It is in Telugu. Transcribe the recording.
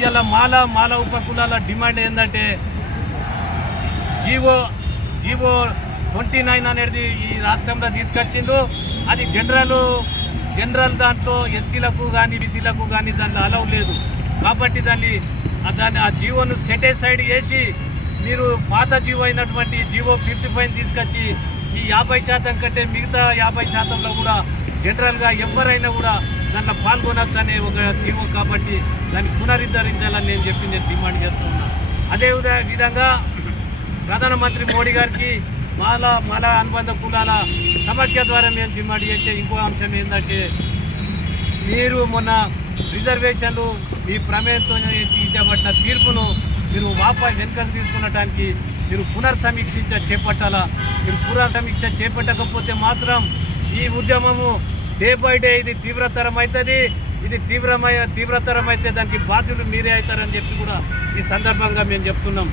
ఇవాళ మాల ఉపకులాల డిమాండ్ ఏంటంటే జీవో 29 అనేది ఈ రాష్ట్రంలో తీసుకొచ్చిండు. అది జనరల్ దాంట్లో ఎస్సీలకు కానీ బీసీలకు కానీ దాంట్లో అలౌ లేదు. కాబట్టి దాన్ని ఆ జీవోను సెటిసైడ్ చేసి మీరు పాత జీవో అయినటువంటి జీవో 55 తీసుకొచ్చి ఈ 50% కంటే మిగతా 50%లో కూడా జనరల్గా ఎవరైనా కూడా దాంట్లో పాల్గొనవచ్చు అనే ఒక జీవో. కాబట్టి దాన్ని పునరుద్ధరించాలని నేను డిమాండ్ చేస్తున్నా. అదే విధంగా ప్రధానమంత్రి మోడీ గారికి మాల అనుబంధ కులాల సమాఖ్య ద్వారా మేము డిమాండ్ చేసే ఇంకో అంశం ఏంటంటే మీరు మొన్న రిజర్వేషన్లు మీ ప్రమేయంతో తీర్చబడిన తీర్పును మీరు వెనుకకు తీసుకునడానికి మీరు పునర్సమీక్ష చేపట్టాలా. మీరు పునర్సమీక్ష చేపట్టకపోతే మాత్రం ఈ ఉద్యమము డే బై డే ఇది తీవ్రతరం అవుతుంది. ఇది తీవ్రతరం అయితే దానికి బాధ్యులు మీరే అవుతారని చెప్పి కూడా ఈ సందర్భంగా మేము చెప్తున్నాం.